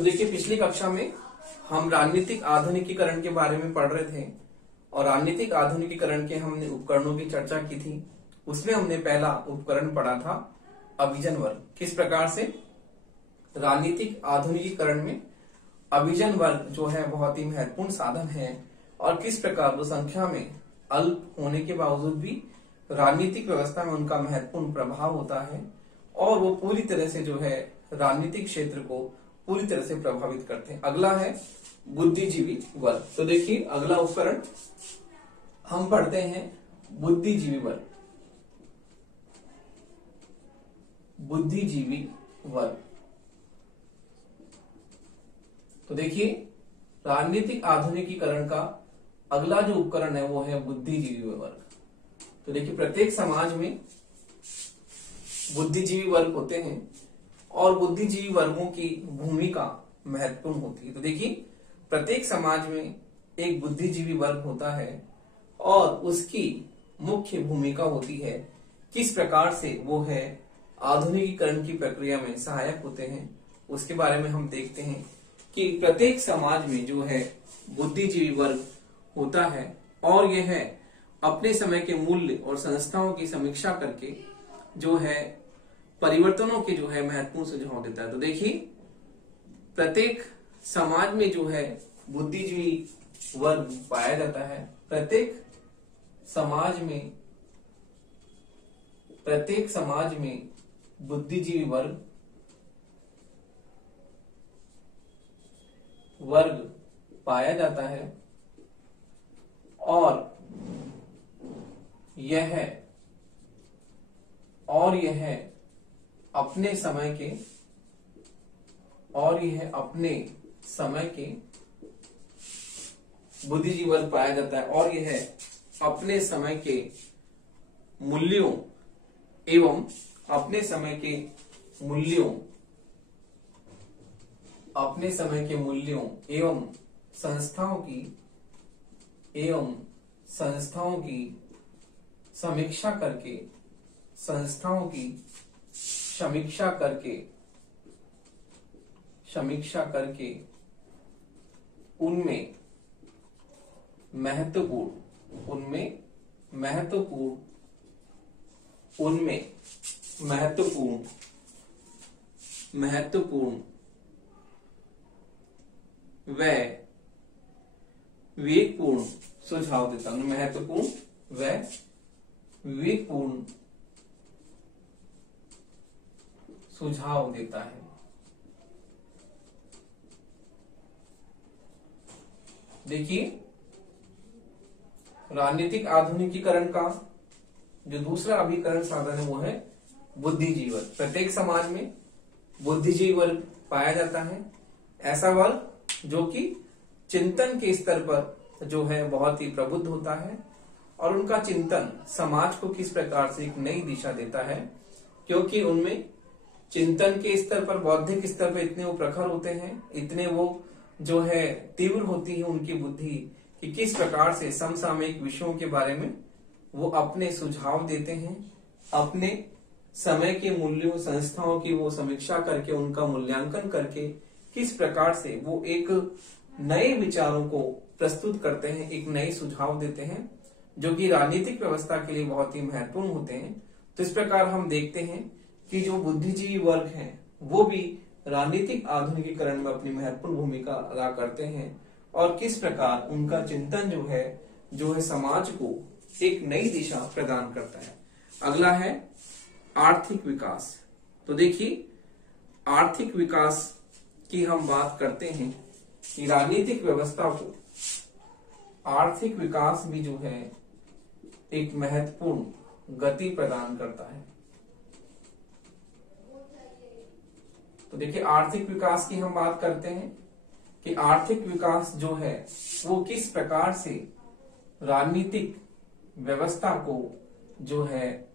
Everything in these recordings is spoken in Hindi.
तो देखिए, पिछली कक्षा में हम राजनीतिक आधुनिकीकरण के बारे में पढ़ रहे थे और राजनीतिक आधुनिकीकरण के हमने उपकरणों की चर्चा की थी। उसमें हमने पहला उपकरण पढ़ा था अभिजन वर्ग। किस प्रकार से राजनीतिक आधुनिकीकरण में अभिजन वर्ग जो है बहुत ही महत्वपूर्ण साधन है और किस प्रकार वो संख्या में अल्प होने के बावजूद भी राजनीतिक व्यवस्था में उनका महत्वपूर्ण प्रभाव होता है और वो पूरी तरह से जो है राजनीतिक क्षेत्र को पूरी तरह से प्रभावित करते हैं। अगला है बुद्धिजीवी वर्ग। तो देखिए, अगला उपकरण हम पढ़ते हैं बुद्धिजीवी वर्ग। बुद्धिजीवी वर्ग। तो देखिए, राजनीतिक आधुनिकीकरण का अगला जो उपकरण है वो है बुद्धिजीवी वर्ग। तो देखिए, प्रत्येक समाज में बुद्धिजीवी वर्ग होते हैं और बुद्धिजीवी वर्गों की भूमिका महत्वपूर्ण होती है। तो देखिए, प्रत्येक समाज में एक बुद्धिजीवी वर्ग होता है और उसकी मुख्य भूमिका होती है किस प्रकार से वो है आधुनिकीकरण की प्रक्रिया में सहायक होते हैं। उसके बारे में हम देखते हैं कि प्रत्येक समाज में जो है बुद्धिजीवी वर्ग होता है और यह है अपने समय के मूल्य और संस्थाओं की समीक्षा करके जो है परिवर्तनों के जो है महत्वपूर्ण सुझाव देता है। तो देखिए, प्रत्येक समाज में जो है बुद्धिजीवी वर्ग पाया जाता है। प्रत्येक समाज में बुद्धिजीवी वर्ग पाया जाता है और यह अपने समय के बुद्धिजीवी वर्ग पाया जाता है और यह अपने समय के मूल्यों एवं संस्थाओं की समीक्षा करके उनमें महत्वपूर्ण व विवेकपूर्ण सुझाव देता है। महत्वपूर्ण व विवेकपूर्ण सुझाव देता है। देखिए, राजनीतिक आधुनिकीकरण का जो दूसरा अभिकरण साधन है वो है बुद्धिजीवी वर्ग। प्रत्येक समाज में बुद्धिजीवी वर्ग पाया जाता है, ऐसा वर्ग जो कि चिंतन के स्तर पर जो है बहुत ही प्रबुद्ध होता है और उनका चिंतन समाज को किस प्रकार से एक नई दिशा देता है, क्योंकि उनमें चिंतन के स्तर पर, बौद्धिक स्तर पर इतने वो प्रखर होते हैं, इतने वो जो है तीव्र होती है उनकी बुद्धि कि किस प्रकार से समसामयिक विषयों के बारे में वो अपने सुझाव देते हैं, अपने समय के मूल्यों संस्थाओं की वो समीक्षा करके उनका मूल्यांकन करके किस प्रकार से वो एक नए विचारों को प्रस्तुत करते हैं, एक नए सुझाव देते हैं जो कि राजनीतिक व्यवस्था के लिए बहुत ही महत्वपूर्ण होते हैं। तो इस प्रकार हम देखते हैं कि जो बुद्धिजीवी वर्ग हैं वो भी राजनीतिक आधुनिकीकरण में अपनी महत्वपूर्ण भूमिका अदा करते हैं और किस प्रकार उनका चिंतन जो है समाज को एक नई दिशा प्रदान करता है। अगला है आर्थिक विकास। तो देखिए, आर्थिक विकास की हम बात करते हैं कि राजनीतिक व्यवस्था को आर्थिक विकास भी जो है एक महत्वपूर्ण गति प्रदान करता है। तो देखिए, आर्थिक विकास की हम बात करते हैं कि आर्थिक विकास जो है वो किस प्रकार से राजनीतिक व्यवस्था को जो है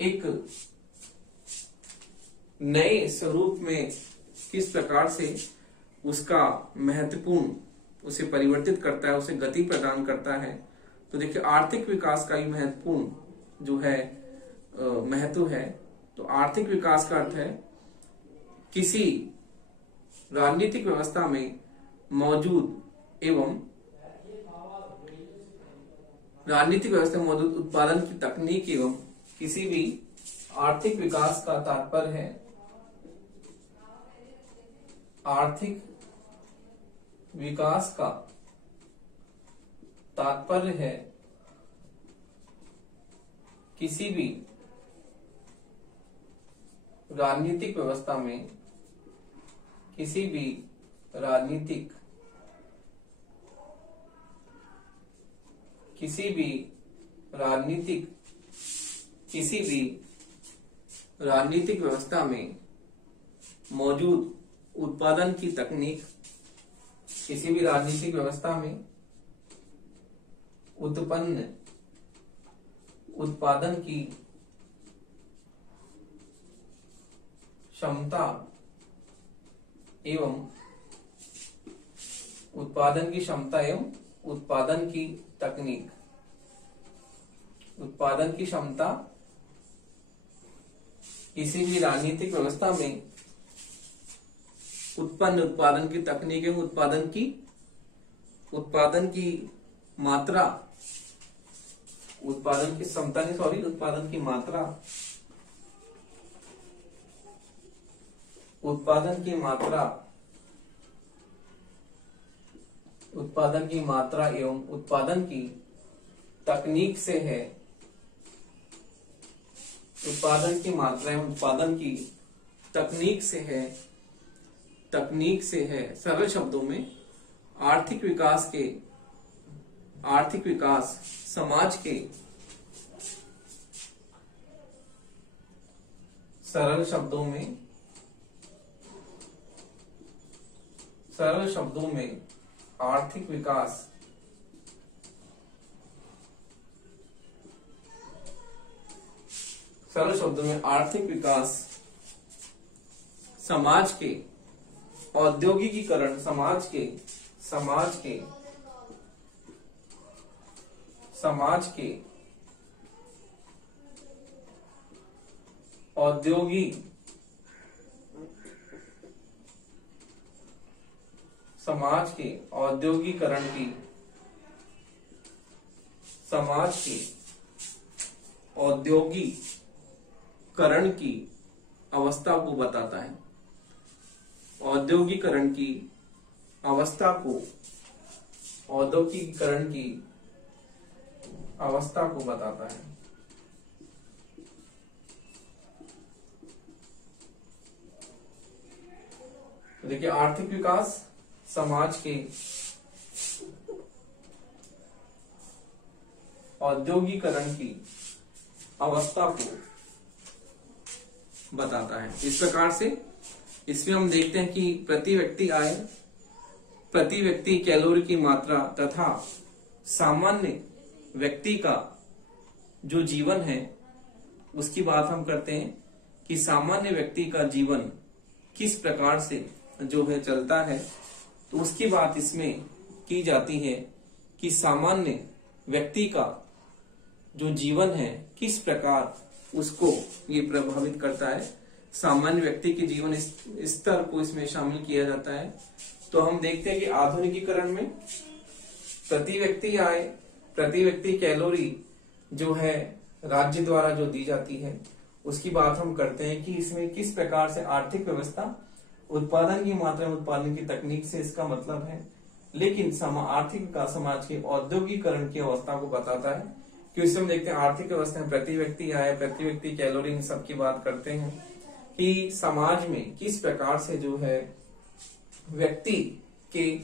एक नए स्वरूप में किस प्रकार से उसका महत्वपूर्ण उसे परिवर्तित करता है, उसे गति प्रदान करता है। तो देखिए, आर्थिक विकास का ही महत्वपूर्ण जो है महत्व है। तो आर्थिक विकास का अर्थ है किसी राजनीतिक व्यवस्था में मौजूद एवं राजनीतिक व्यवस्था में मौजूद उत्पादन की तकनीक एवं किसी भी आर्थिक विकास का तात्पर्य है आर्थिक विकास का तात्पर्य है किसी भी राजनीतिक व्यवस्था में किसी भी राजनीतिक व्यवस्था में मौजूद उत्पादन की तकनीक किसी भी राजनीतिक व्यवस्था में उत्पन्न उत्पादन की क्षमता एवं उत्पादन की क्षमता एवं उत्पादन की तकनीक उत्पादन की क्षमता किसी भी राजनीतिक व्यवस्था में उत्पन्न उत्पादन की तकनीक एवं उत्पादन की मात्रा उत्पादन की क्षमता नहीं सॉरी उत्पादन की मात्रा उत्पादन की मात्रा एवं उत्पादन की तकनीक से है उत्पादन की मात्रा एवं उत्पादन की तकनीक से है सरल शब्दों में आर्थिक विकास समाज के सरल शब्दों में आर्थिक विकास सरल शब्दों में आर्थिक विकास समाज के औद्योगिकीकरण समाज के औद्योगिकरण की औद्योगिकरण की अवस्था को बताता है औद्योगिकरण की अवस्था को बताता है। तो देखिए आर्थिक विकास समाज के औद्योगिकरण की अवस्था को बताता है। इस प्रकार से इसमें हम देखते हैं कि प्रति व्यक्ति आय, प्रति व्यक्ति कैलोरी की मात्रा तथा सामान्य व्यक्ति का जो जीवन है उसकी बात हम करते हैं कि सामान्य व्यक्ति का जीवन किस प्रकार से जो है चलता है, तो उसकी बात इसमें की जाती है कि सामान्य व्यक्ति का जो जीवन है किस प्रकार उसको ये प्रभावित करता है। सामान्य व्यक्ति के जीवन स्तर को इसमें शामिल किया जाता है। तो हम देखते हैं कि आधुनिकीकरण में प्रति व्यक्ति आय, प्रति व्यक्ति कैलोरी जो है राज्य द्वारा जो दी जाती है उसकी बात हम करते हैं कि इसमें किस प्रकार से आर्थिक व्यवस्था उत्पादन की मात्रा में उत्पादन की तकनीक से इसका मतलब है। लेकिन आर्थिक विकास समाज के औद्योगिकरण की अवस्था को बताता है कि इसमें हम देखते हैं आर्थिक व्यवस्था में प्रति व्यक्ति आय, प्रति व्यक्ति कैलोरी इन सब की बात करते हैं कि समाज में किस प्रकार से जो है व्यक्ति के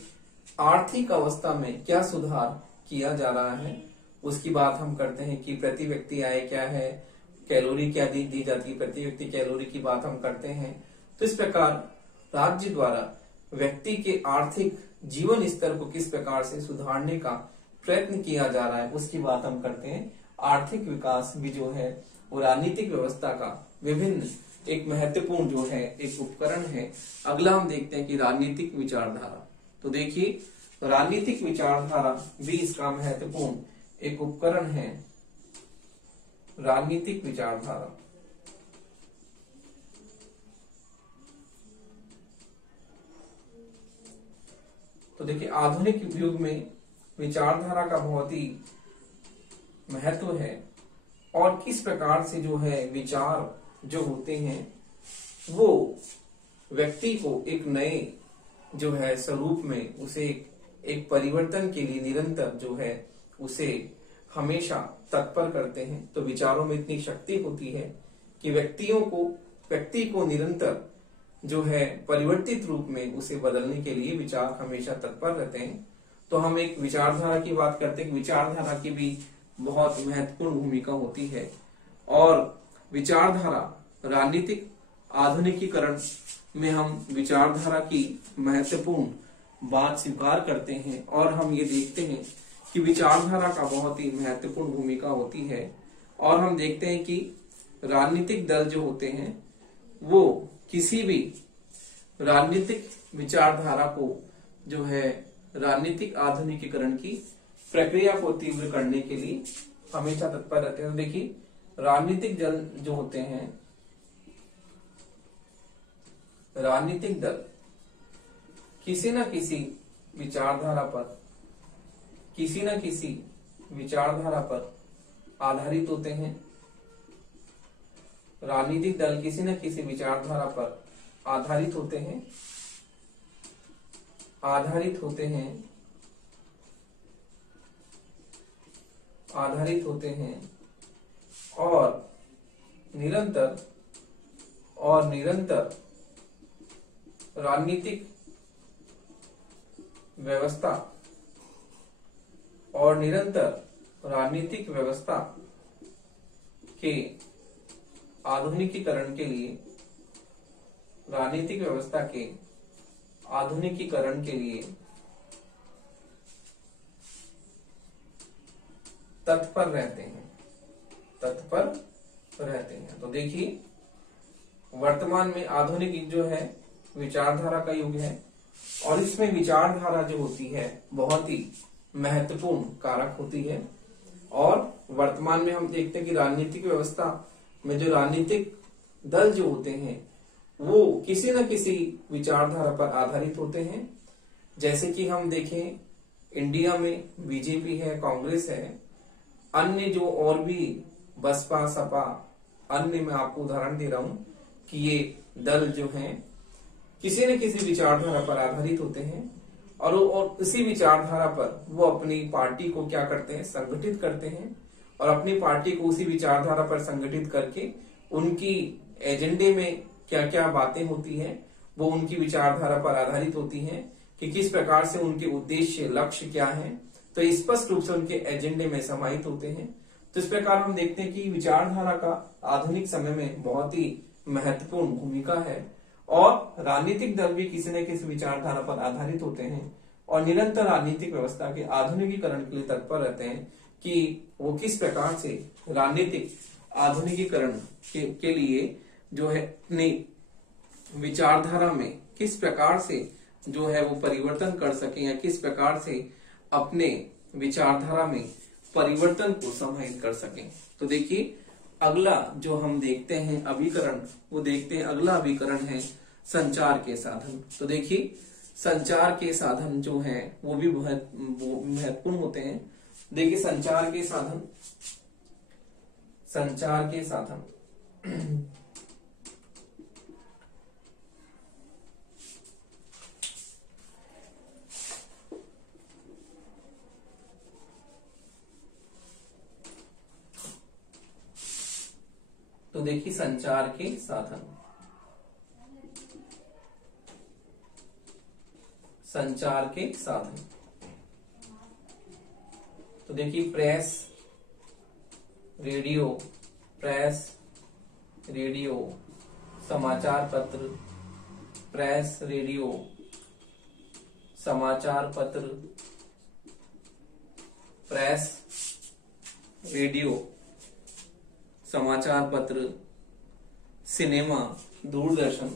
आर्थिक अवस्था में क्या सुधार किया जा रहा है उसकी बात हम करते हैं कि प्रति व्यक्ति आय क्या है, कैलोरी क्या दी जाती है, प्रति व्यक्ति कैलोरी की बात हम करते हैं। तो इस प्रकार राज्य द्वारा व्यक्ति के आर्थिक जीवन स्तर को किस प्रकार से सुधारने का प्रयत्न किया जा रहा है उसकी बात हम करते हैं। आर्थिक विकास भी जो है वो राजनीतिक व्यवस्था का विभिन्न एक महत्वपूर्ण जो है एक उपकरण है। अगला हम देखते हैं कि राजनीतिक विचारधारा। तो देखिए राजनीतिक विचारधारा भी इसका महत्वपूर्ण एक उपकरण है। राजनीतिक विचारधारा तो देखिए आधुनिक युग में विचारधारा का बहुत ही महत्व है और किस प्रकार से जो है विचार जो होते हैं वो व्यक्ति को एक नए जो है स्वरूप में उसे एक परिवर्तन के लिए निरंतर जो है उसे हमेशा तत्पर करते हैं। तो विचारों में इतनी शक्ति होती है कि व्यक्ति को निरंतर जो है परिवर्तित रूप में उसे बदलने के लिए विचार हमेशा तत्पर रहते हैं। तो हम एक विचारधारा की बात करते हैं। विचारधारा की भी बहुत महत्वपूर्ण भूमिका होती है और विचारधारा राजनीतिक आधुनिकीकरण में हम विचारधारा की महत्वपूर्ण बात स्वीकार करते हैं और हम ये देखते हैं कि विचारधारा का बहुत ही महत्वपूर्ण भूमिका होती है। और हम देखते हैं कि राजनीतिक दल जो होते हैं वो किसी भी राजनीतिक विचारधारा को जो है राजनीतिक आधुनिकीकरण की प्रक्रिया को तीव्र करने के लिए हमेशा तत्पर रहते हैं। देखिए राजनीतिक दल जो होते हैं, राजनीतिक दल किसी न किसी विचारधारा पर आधारित होते हैं। राजनीतिक दल किसी न किसी विचारधारा पर आधारित होते हैं और निरंतर राजनीतिक व्यवस्था के आधुनिकीकरण के लिए तत्पर रहते हैं। तो देखिए वर्तमान में आधुनिक युग जो है विचारधारा का युग है और इसमें विचारधारा जो होती है बहुत ही महत्वपूर्ण कारक होती है। और वर्तमान में हम देखते हैं कि राजनीतिक व्यवस्था में जो राजनीतिक दल जो होते हैं वो किसी न किसी विचारधारा पर आधारित होते हैं। जैसे कि हम देखें इंडिया में बीजेपी है, कांग्रेस है, अन्य जो और भी बसपा, सपा, अन्य मैं आपको उदाहरण दे रहा हूं कि ये दल जो हैं किसी न किसी विचारधारा पर आधारित होते हैं और उसी विचारधारा पर वो अपनी पार्टी को क्या करते हैं, संगठित करते हैं और अपनी पार्टी को उसी विचारधारा पर संगठित करके उनकी एजेंडे में क्या क्या बातें होती हैं वो उनकी विचारधारा पर आधारित होती हैं कि किस प्रकार से उनके उद्देश्य, लक्ष्य क्या हैं, तो स्पष्ट रूप से उनके एजेंडे में समाहित होते हैं। तो इस प्रकार हम देखते हैं कि विचारधारा का आधुनिक समय में बहुत ही महत्वपूर्ण भूमिका है और राजनीतिक दल भी किसी न किसी विचारधारा पर आधारित होते हैं और निरंतर राजनीतिक व्यवस्था के आधुनिकीकरण के लिए तत्पर रहते हैं कि वो किस प्रकार से राजनीतिक आधुनिकीकरण के लिए जो है अपनी विचारधारा में किस प्रकार से जो है वो परिवर्तन कर सके या किस प्रकार से अपने विचारधारा में परिवर्तन को समाहित कर सकें। तो देखिए अगला जो हम देखते हैं अभिकरण, वो देखते हैं अगला अभिकरण है संचार के साधन। तो देखिए संचार के साधन जो है वो भी बहुत महत्वपूर्ण होते हैं। देखिए संचार के साधन तो देखिए संचार के साधन तो देखिए प्रेस, रेडियो, समाचार पत्र, प्रेस, रेडियो, समाचार पत्र, प्रेस, रेडियो, समाचार पत्र, सिनेमा, दूरदर्शन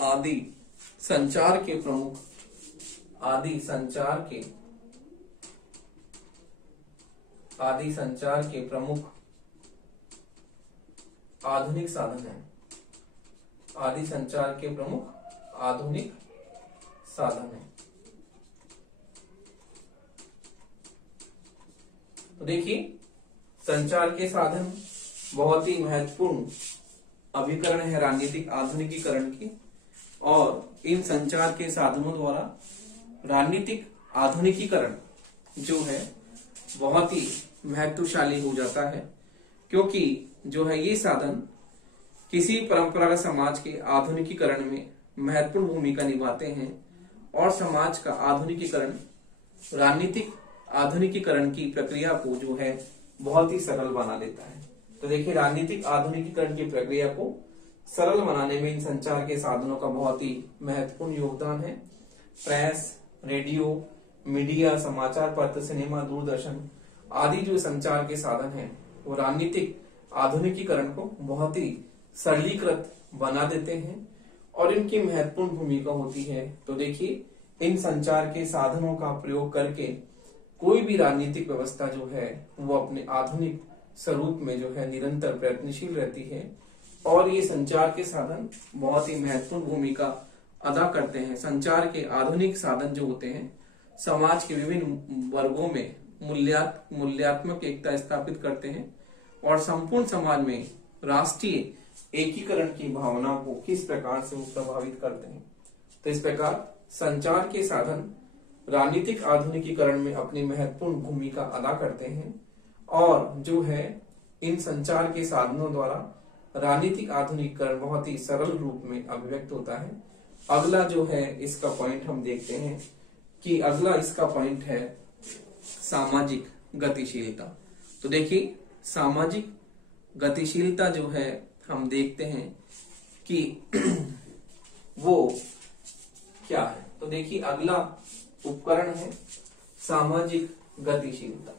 आदि संचार के प्रमुख आदि संचार के प्रमुख आधुनिक साधन है। आदि संचार के प्रमुख आधुनिक साधन है। तो देखिए, संचार के साधन बहुत ही महत्वपूर्ण अभिकरण है राजनीतिक आधुनिकीकरण की, और इन संचार के साधनों द्वारा राजनीतिक आधुनिकीकरण जो है बहुत ही महत्वशाली हो जाता है, क्योंकि जो है ये साधन किसी परंपरागत समाज के आधुनिकीकरण में महत्वपूर्ण भूमिका निभाते हैं और समाज का आधुनिकीकरण राजनीतिक आधुनिकीकरण की प्रक्रिया को जो है बहुत ही सरल बना देता है। तो देखिए, राजनीतिक आधुनिकीकरण की प्रक्रिया को सरल बनाने में इन संचार के साधनों का बहुत ही महत्वपूर्ण योगदान है। प्रेस, रेडियो, मीडिया, समाचार पत्र, सिनेमा, दूरदर्शन आदि जो संचार के साधन हैं वो राजनीतिक आधुनिकीकरण को बहुत ही सरलीकृत बना देते हैं और इनकी महत्वपूर्ण भूमिका होती है। तो देखिए, इन संचार के साधनों का प्रयोग करके कोई भी राजनीतिक व्यवस्था जो है वो अपने आधुनिक स्वरूप में जो है निरंतर प्रयत्नशील रहती है, और ये संचार के साधन बहुत ही महत्वपूर्ण भूमिका अदा करते हैं। संचार के आधुनिक साधन जो होते हैं समाज के विभिन्न वर्गों में मूल्यात्मक एकता स्थापित करते हैं और संपूर्ण समाज में राष्ट्रीय एकीकरण की भावना को किस प्रकार से वो प्रभावित करते हैं। तो इस प्रकार संचार के साधन राजनीतिक आधुनिकीकरण में अपनी महत्वपूर्ण भूमिका अदा करते हैं, और जो है इन संचार के साधनों द्वारा राजनीतिक आधुनिकीकरण बहुत ही सरल रूप में अभिव्यक्त होता है। अगला जो है इसका पॉइंट हम देखते हैं कि अगला इसका पॉइंट है सामाजिक गतिशीलता। तो देखिए, सामाजिक गतिशीलता जो है हम देखते हैं कि वो क्या है। तो देखिए, अगला उपकरण है सामाजिक गतिशीलता।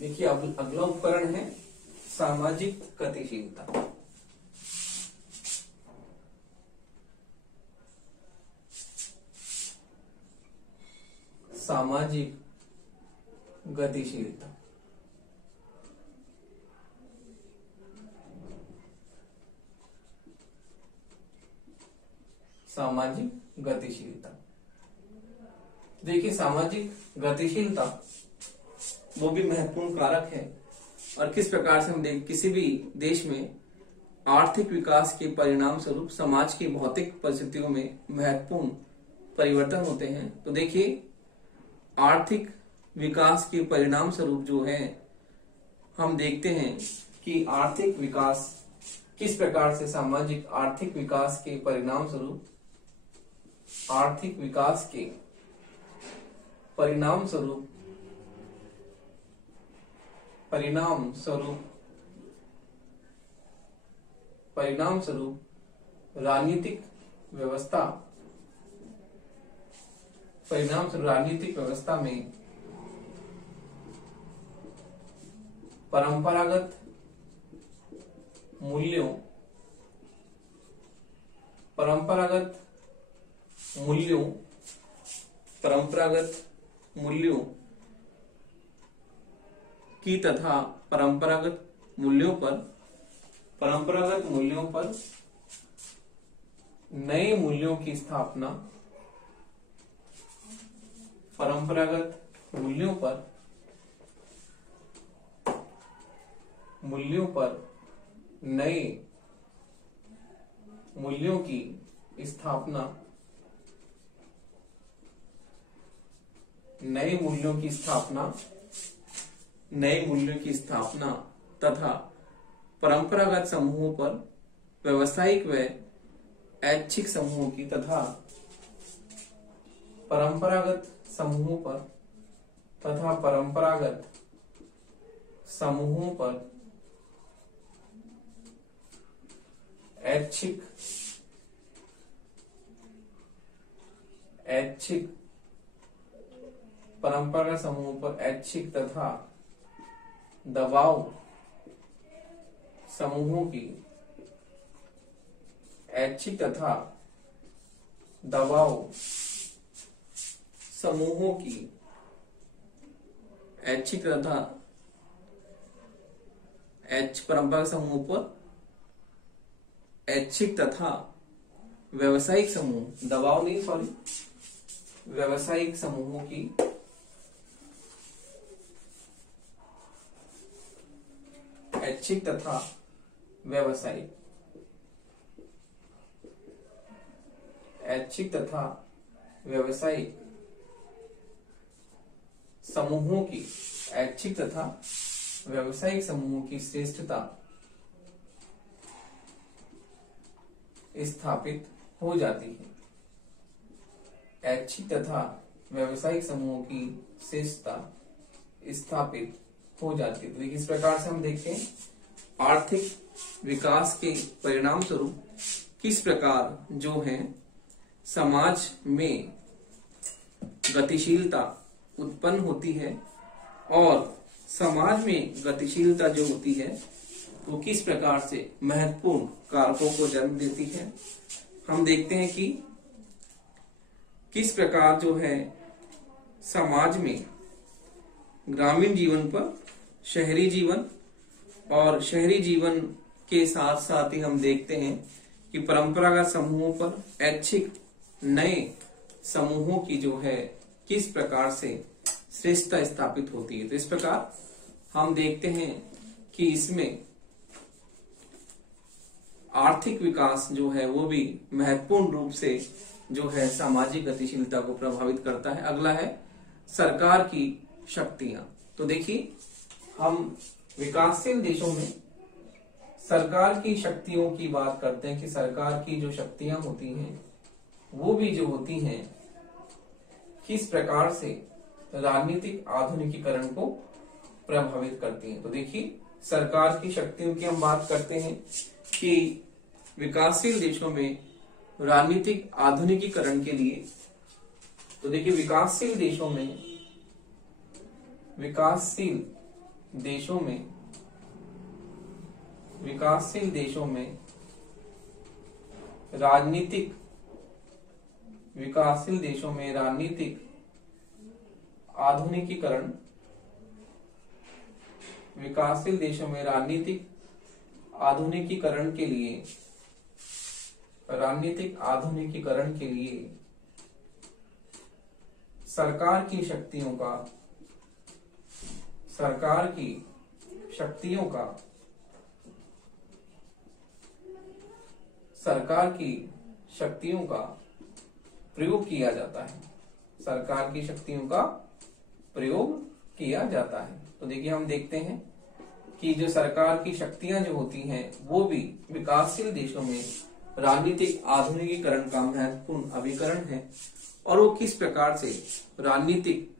देखिए, अब अगला उपकरण है सामाजिक गतिशीलता। सामाजिक गतिशीलता सामाजिक गतिशीलता देखिए, सामाजिक गतिशीलता वो भी महत्वपूर्ण कारक है, और किस प्रकार से हम किसी भी देश में आर्थिक विकास के परिणाम स्वरूप समाज की भौतिक परिस्थितियों में महत्वपूर्ण परिवर्तन होते हैं। तो देखिए, आर्थिक विकास के परिणाम स्वरूप जो है हम देखते हैं कि आर्थिक विकास किस प्रकार से सामाजिक आर्थिक विकास के परिणाम स्वरूप आर्थिक विकास के परिणाम स्वरूप राजनीतिक व्यवस्था में परंपरागत मूल्यों की तथा परंपरागत मूल्यों पर नए मूल्यों की स्थापना परंपरागत मूल्यों पर नए मूल्यों की स्थापना तथा परंपरागत समूहों पर व्यावसायिक व ऐच्छिक समूहों की तथा परंपरागत समूहों पर ऐच्छिक परंपरागत समूहों पर ऐच्छिक तथा दबाव समूहों की ऐच्छिक तथा दबाव समूहों की ऐच्छिक तथा परंपरागत समूहों पर ऐच्छिक तथा व्यवसायिक समूह, दबाव नहीं सॉरी, व्यवसायिक समूहों की ऐच्छिक तथा व्यवसायिक समूहों की ऐच्छिक तथा व्यवसायिक समूहों की श्रेष्ठता स्थापित हो जाती है। ऐच्छिक तथा व्यवसायिक समूहों की श्रेष्ठता स्थापित हो जाती है। तो इस प्रकार से हम देखते हैं आर्थिक विकास के परिणाम स्वरूप किस प्रकार जो है समाज में गतिशीलता उत्पन्न होती है और समाज में गतिशीलता जो होती है वो किस प्रकार से महत्वपूर्ण कारकों को जन्म देती है। हम देखते हैं कि किस प्रकार जो है समाज में ग्रामीण जीवन पर शहरी जीवन और शहरी जीवन के साथ साथ ही हम देखते हैं कि परंपरागत समूहों पर ऐच्छिक नए समूहों की जो है किस प्रकार से श्रेष्ठता स्थापित होती है। तो इस प्रकार हम देखते हैं कि इसमें आर्थिक विकास जो है वो भी महत्वपूर्ण रूप से जो है सामाजिक गतिशीलता को प्रभावित करता है। अगला है सरकार की शक्तियां। तो देखिए हम विकासशील देशों में सरकार की शक्तियों की बात करते हैं कि सरकार की जो शक्तियां होती हैं वो भी जो होती हैं किस प्रकार से राजनीतिक आधुनिकीकरण को प्रभावित करती हैं। तो देखिए सरकार की शक्तियों की हम बात करते हैं कि विकासशील देशों में राजनीतिक आधुनिकीकरण के लिए, तो देखिए विकासशील देशों में राजनीतिक आधुनिकीकरण के लिए सरकार की शक्तियों का प्रयोग किया जाता है। सरकार की शक्तियों का प्रयोग किया जाता है। तो देखिए हम देखते हैं कि जो सरकार की शक्तियां जो होती हैं वो भी विकासशील देशों में राजनीतिक आधुनिकीकरण का महत्वपूर्ण अभिकरण है और वो किस प्रकार से राजनीतिक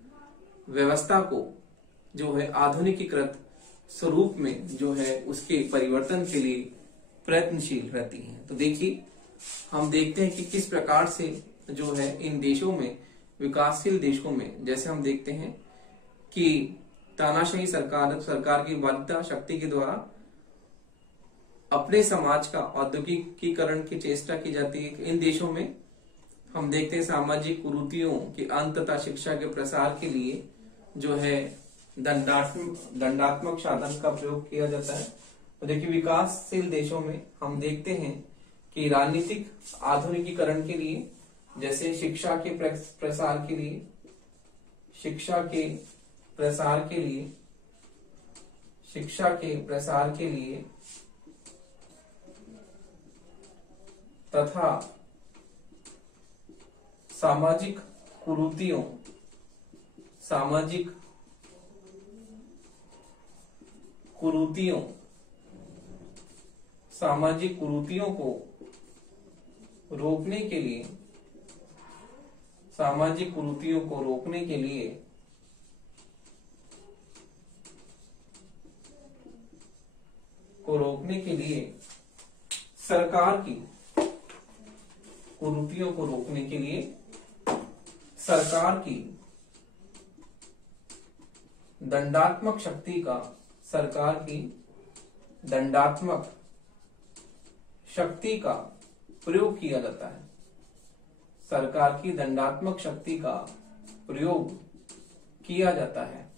व्यवस्था को जो है आधुनिकीकृत स्वरूप में जो है उसके परिवर्तन के लिए प्रयत्नशील रहती हैं। तो देखिए हम देखते हैं कि किस प्रकार से जो है इन देशों में विकासशील देशों में जैसे हम देखते हैं कि तानाशाही सरकार की बाध्यता शक्ति के द्वारा अपने समाज का औद्योगिकीकरण की चेष्टा की जाती है। इन देशों में हम देखते हैं सामाजिक कुरीतियों के अंत तथा शिक्षा के प्रसार के लिए जो है दंडात्मक साधन का प्रयोग किया जाता है। तो देखिए विकासशील देशों में हम देखते हैं कि राजनीतिक आधुनिकीकरण के लिए जैसे शिक्षा के प्रसार के लिए तथा सामाजिक कुरीतियों को रोकने के लिए, सामाजिक कुरीतियों को रोकने के लिए सरकार की कुरीतियों को रोकने के लिए सरकार की दंडात्मक शक्ति का प्रयोग किया जाता है। सरकार की दंडात्मक शक्ति का प्रयोग किया जाता है।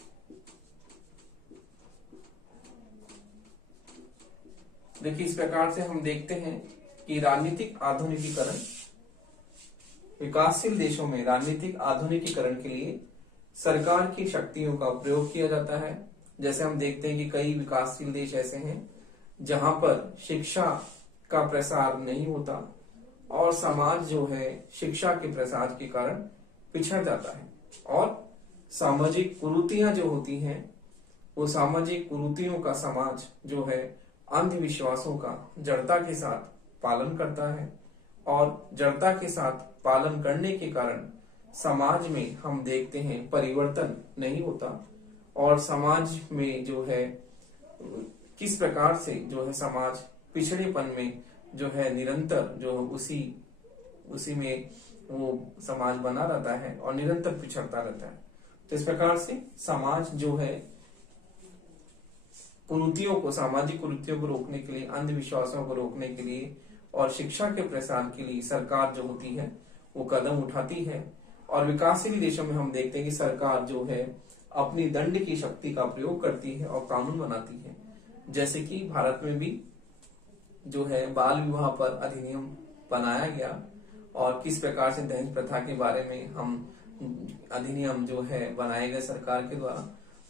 देखिए, इस प्रकार से हम देखते हैं कि राजनीतिक आधुनिकीकरण, विकासशील देशों में राजनीतिक आधुनिकीकरण के लिए सरकार की शक्तियों का प्रयोग किया जाता है। जैसे हम देखते हैं कि कई विकासशील देश ऐसे हैं जहां पर शिक्षा का प्रसार नहीं होता और समाज जो है शिक्षा के प्रसार के कारण पिछड़ जाता है, और सामाजिक कुरीतियां जो होती हैं वो सामाजिक कुरीतियों का समाज जो है अंधविश्वासों का जड़ता के साथ पालन करता है, और जड़ता के साथ पालन करने के कारण समाज में हम देखते हैं परिवर्तन नहीं होता, और समाज में जो है किस प्रकार से जो है समाज पिछड़ेपन में जो है निरंतर जो उसी में वो समाज बना रहता है और निरंतर पिछड़ता रहता है। तो इस प्रकार से समाज जो है कुरीतियों को, सामाजिक कुरीतियों को रोकने के लिए, अंधविश्वासों को रोकने के लिए और शिक्षा के प्रसार के लिए सरकार जो होती है वो कदम उठाती है। और विकासशील देशों में हम देखते हैं कि सरकार जो है अपनी दंड की शक्ति का प्रयोग करती है और कानून बनाती है। जैसे कि भारत में भी जो है बाल विवाह पर अधिनियम बनाया गया, और किस प्रकार से दहेज प्रथा के बारे में हम अधिनियम जो है बनाए गए सरकार के द्वारा।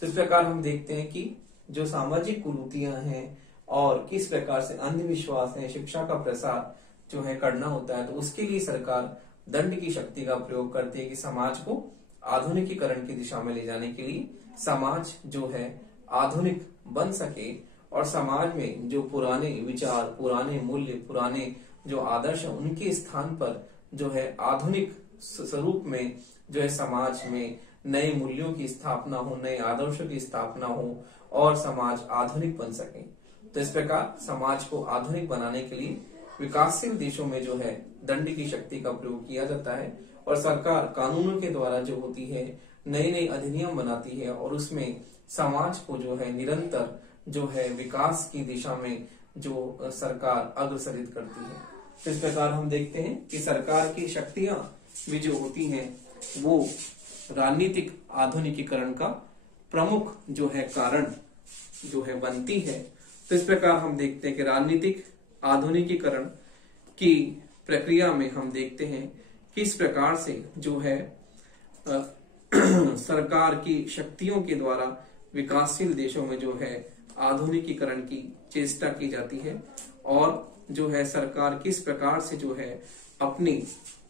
तो इस प्रकार हम देखते हैं कि जो सामाजिक कुरीतियां हैं और किस प्रकार से अंधविश्वास है, शिक्षा का प्रसार जो है करना होता है, तो उसके लिए सरकार दंड की शक्ति का प्रयोग करती है कि समाज को आधुनिकीकरण की दिशा में ले जाने के लिए समाज जो है आधुनिक बन सके, और समाज में जो पुराने विचार, पुराने मूल्य, पुराने जो आदर्श है उनके स्थान पर जो है आधुनिक स्वरूप में जो है समाज में नए मूल्यों की स्थापना हो, नए आदर्शों की स्थापना हो और समाज आधुनिक बन सके। तो इस प्रकार समाज को आधुनिक बनाने के लिए विकासशील देशों में जो है दंड की शक्ति का प्रयोग किया जाता है, और सरकार कानूनों के द्वारा जो होती है नए नए अधिनियम बनाती है, और उसमें समाज को जो है निरंतर जो है विकास की दिशा में जो सरकार अग्रसरित करती है। तो इस प्रकार हम देखते हैं कि सरकार की शक्तियां भी जो होती हैं वो राजनीतिक आधुनिकीकरण का प्रमुख जो है कारण जो है बनती है। तो इस प्रकार हम देखते हैं कि राजनीतिक आधुनिकीकरण की प्रक्रिया में हम देखते हैं किस प्रकार से जो है सरकार की शक्तियों के द्वारा विकासशील देशों में जो है आधुनिकीकरण की चेष्टा की जाती है, और जो है सरकार किस प्रकार से जो है अपनी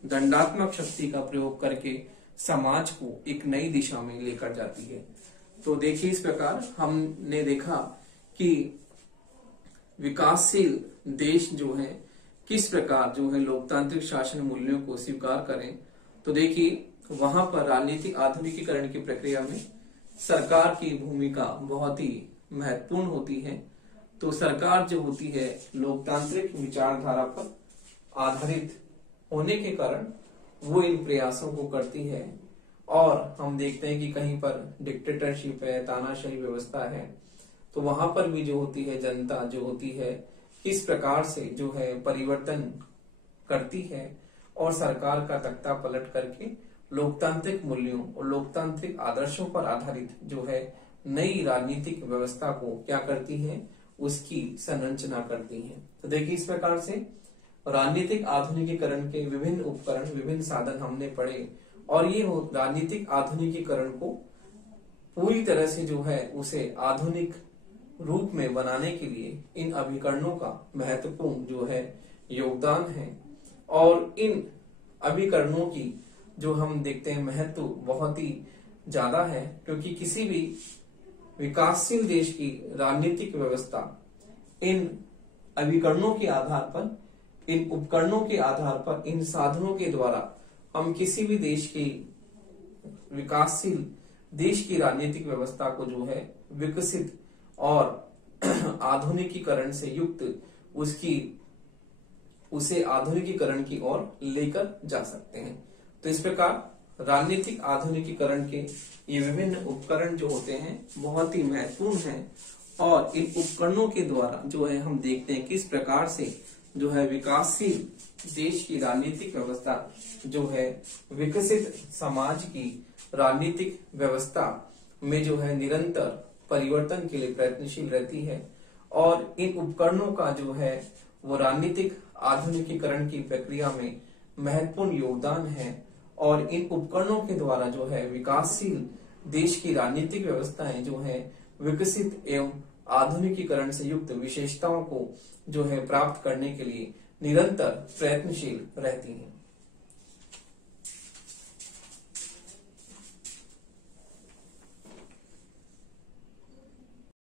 दंडात्मक शक्ति का प्रयोग करके समाज को एक नई दिशा में लेकर जाती है। तो देखिए, इस प्रकार हमने देखा कि विकासशील देश जो है किस प्रकार जो है लोकतांत्रिक शासन मूल्यों को स्वीकार करें। तो देखिए, वहां पर राजनीतिक आधुनिकीकरण की प्रक्रिया में सरकार की भूमिका बहुत ही महत्वपूर्ण होती है। तो सरकार जो होती है लोकतांत्रिक विचारधारा पर आधारित होने के कारण वो इन प्रयासों को करती है, और हम देखते हैं कि कहीं पर डिक्टेटरशिप है, तानाशाही व्यवस्था है, तो वहां पर भी जो होती है जनता जो होती है किस प्रकार से जो है परिवर्तन करती है, और सरकार का तख्ता पलट करके लोकतांत्रिक मूल्यों और लोकतांत्रिक आदर्शों पर आधारित जो है नई राजनीतिक व्यवस्था को क्या करती है, उसकी संरचना करती है। तो देखिए, इस प्रकार से राजनीतिक आधुनिकीकरण के विभिन्न उपकरण, विभिन्न साधन हमने पढ़े, और ये राजनीतिक आधुनिकीकरण को पूरी तरह से जो है उसे आधुनिक रूप में बनाने के लिए इन अभिकरणों का महत्वपूर्ण जो है योगदान है, और इन अभिकरणों की जो हम देखते हैं महत्व बहुत ही ज्यादा है, क्योंकि किसी भी विकासशील देश की राजनीतिक व्यवस्था इन अभिकरणों के आधार पर इन उपकरणों के आधार पर, इन साधनों के द्वारा हम किसी भी देश की विकासशील देश की राजनीतिक व्यवस्था को जो है विकसित और आधुनिकीकरण से युक्त उसे आधुनिकीकरण की ओर लेकर जा सकते हैं। तो इस प्रकार राजनीतिक आधुनिकीकरण के ये विभिन्न उपकरण जो होते हैं बहुत ही महत्वपूर्ण हैं, और इन उपकरणों के द्वारा जो है हम देखते हैं किस प्रकार से जो है विकासशील देश की राजनीतिक व्यवस्था जो है विकसित समाज की राजनीतिक व्यवस्था में जो है निरंतर परिवर्तन के लिए प्रयत्नशील रहती है, और इन उपकरणों का जो है वो राजनीतिक आधुनिकीकरण की प्रक्रिया में महत्वपूर्ण योगदान है, और इन उपकरणों के द्वारा जो है विकासशील देश की राजनीतिक व्यवस्थाएं जो है विकसित एवं आधुनिकीकरण से युक्त विशेषताओं को जो है प्राप्त करने के लिए निरंतर प्रयत्नशील रहती हैं।